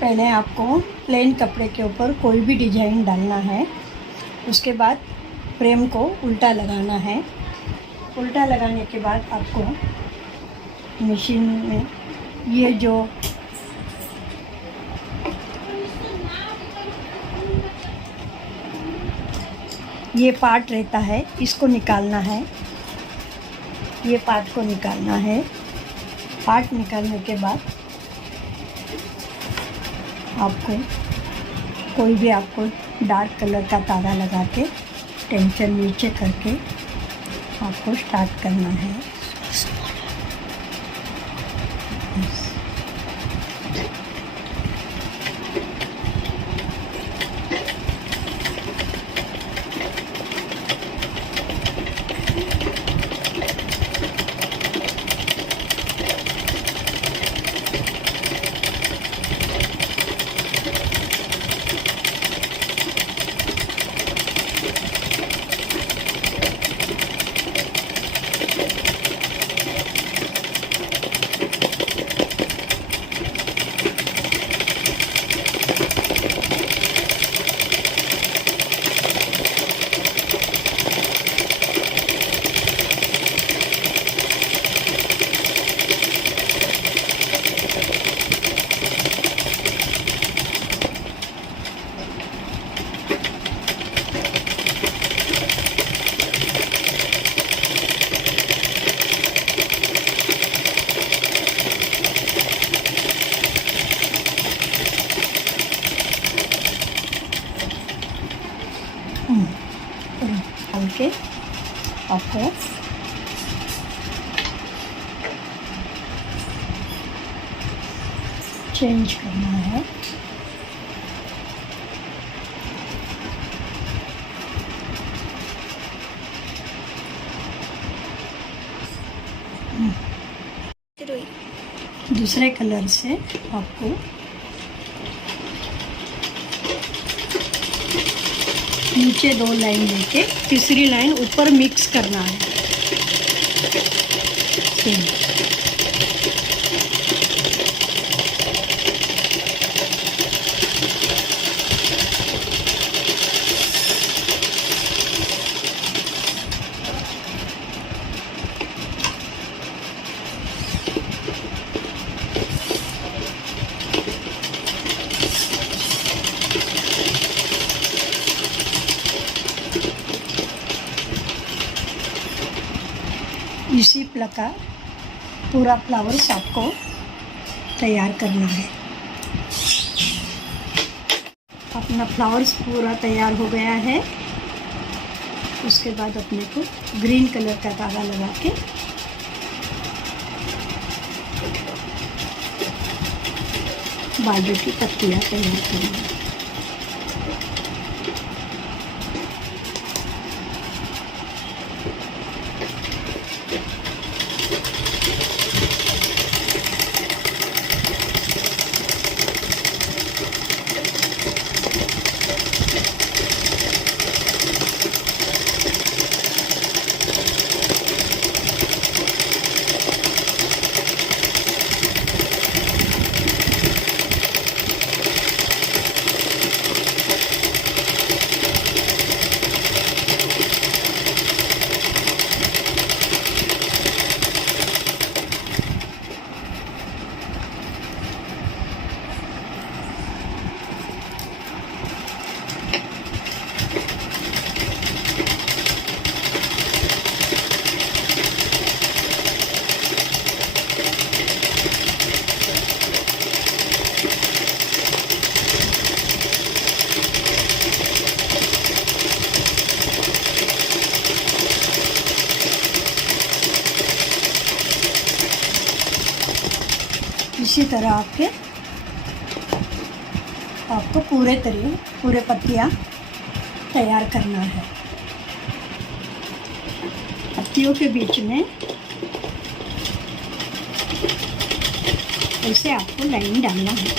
पहले आपको प्लेन कपड़े के ऊपर कोई भी डिजाइन डालना है। उसके बाद फ्रेम को उल्टा लगाना है। उल्टा लगाने के बाद आपको मशीन में ये पार्ट रहता है, इसको निकालना है। ये पार्ट को निकालना है। पार्ट निकालने के बाद आपको कोई भी डार्क कलर का तारा लगा के टेंशन नीचे करके आपको स्टार्ट करना है। हल्के आपको चेंज करना है। दूसरे कलर से आपको नीचे 2 लाइन लेके तीसरी लाइन ऊपर मिक्स करना है। इसी प्रकार पूरा फ्लावर्स आपको तैयार करना है। अपना फ्लावर्स पूरा तैयार हो गया है। उसके बाद अपने को ग्रीन कलर का धागा लगा के बाजू की पत्तियाँ तैयार करनी है। इसी तरह आपको पूरे पत्तियाँ तैयार करना है। पत्तियों के बीच में ऐसे आपको लाइन डालना है।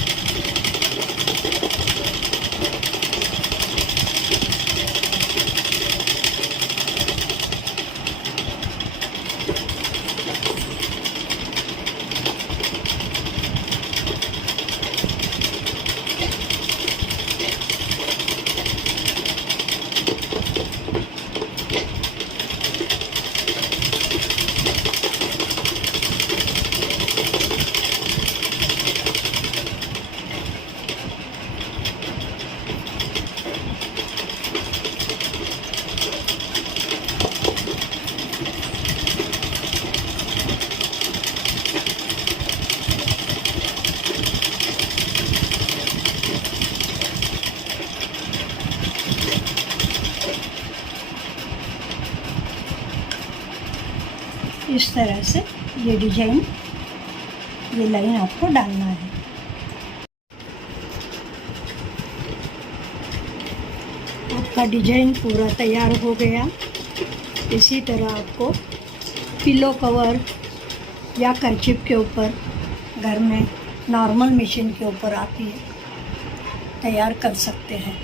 इस तरह से ये डिजाइन, ये लाइन आपको डालना है। आपका डिजाइन पूरा तैयार हो गया। इसी तरह आपको पिलो कवर या कर्चिप के ऊपर घर में नॉर्मल मशीन के ऊपर आप ये तैयार कर सकते हैं।